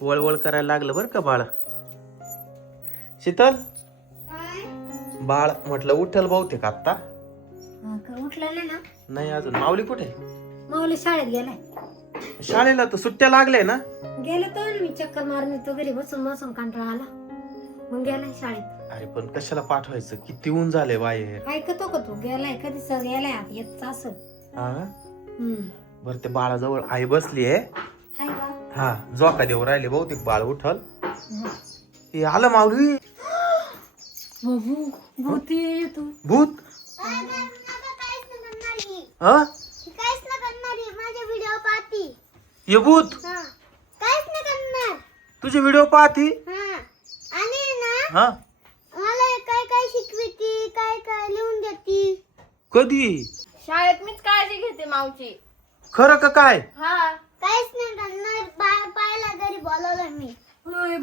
वळवळ करायला लागलं बरं का बाळ. शीतल बाळ म्हटलं उठल बहुतेक आता. उठलं नाही ना. नाही अजून. माऊली कुठे? माऊली शाळेत गेलाय. शाळेला तर सुट्ट्या लागल्या ना. गेलं तर मी चक्कर मारून येतो घरी बसून बसून कंटाळा आला मग गेलाय शाळेत. अरे पण कशाला पाठवायचं, किती ऊन झाले बाहेर. ऐकतो का तू? गेलाय कधी सर गेलाय आता येत असं. हा बरं ते बाळाजवळ आई बसली आहे. हाय का? हा झोका देऊ राहिले बहुतेक बाळ उठल. हे आलं माऊली. बाबू भूत येतो. भूत हा काहीच नाही करणार माझे व्हिडिओ पाहती. ये भूत काहीच नाही करणार. तुझे व्हिडिओ पाहती. आणि ना हा मला काय काय शिकविती, काय काय लिहून देती. कधी? शाळेत मीच काळजी घेते मावची. खरं का काय? हा काहीच नाही करणार. बाळ पाहायला घरी बोलवलं मी.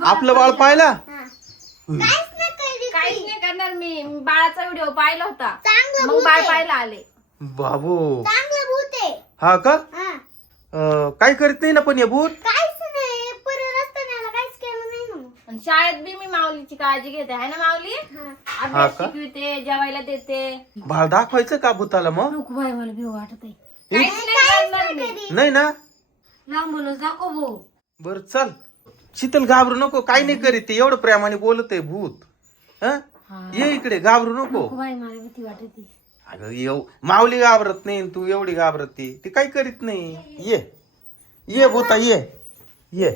आपलं बाळ पाहिला. काहीच नाही करीत. काहीच नाही करणार मी. बाळाचा व्हिडिओ पाहिला होता चांगलं मग भूत बाळ आहे. पाहायला आले. बाबू चांगलं भूत आहे. हा का? हा. काय करीत नाही ना पण हे भूत. काहीच नाही. पुढे रस्त्याला काहीच केलं नाही ना. आणि शाळेत बी मी माऊलीची काळजी घेते आहे ना माऊली. हा अभ्यास का? शिकविते, जेवायला देते. बाळ दाखवायचं का भूताला मग? नको बाय मला भीव वाटत आहे. काहीच नाही करणार मी. नाही ना. लांबूनच दाखव भाऊ. बर चल. शीतल घाबरू नको, काय नाही करीत ते. एवढं प्रेमाने बोलत आहे भूत. हं? ये इकडे, घाबरू नको. नको बाई मला भीती वाटत आहे. अगं माऊली घाबरत नाही, तू एवढी घाबरती. ती काही करीत नाही. ये ये भूता ये ये.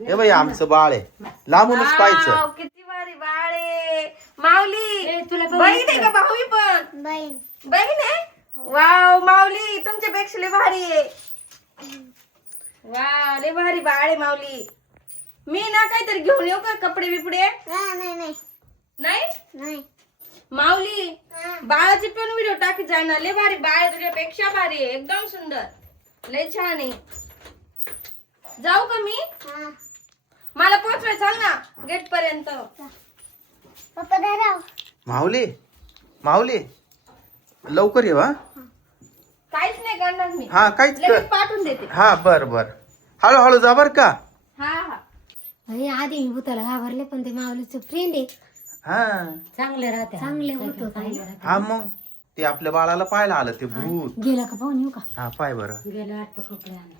हे बाई आमचं बाळ आहे, लांबूनच पाहायचं. वाव, किती भारी बाळ आहे. माऊली ए, तुला बहीण आहे का भाऊ पण? बाई बहीण आहे. वाव माऊली तुमच्यापेक्षा लय भारी आहे. वा लय भारी बाळ आहे माऊली. मी ना काहीतरी घेऊन येऊ का कपडे बिपडे? नाही नाही नाही नाही. माऊली बाळाची पण व्हिडिओ टाकी जाणार. लय भारी बाळ आहे, तुझ्यापेक्षा भारी आहे. एकदम सुंदर, लय छान आहे. जाऊ का मी? मला पोहोचवाय चाल ना गेट पर्यंत. पप्पा दादा माऊली माऊली लवकर ये. हा काहीच नाही करणार मी. हा काहीच लगेच कर. पाठवून देते. हा बर बर. हळूहळू जा बर का. हा हा अरे आधी मी भूताला घाबरले पण ते माऊलीचं फ्रेंड आहे. हा चांगले राहते. चांगले होतं काय. हा मग ते आपल्या बाळाला पाहायला आलं ते भूत. गेला का पाहून येऊ का? हा पाय बरं. गेला वाटतं कपडे आणा.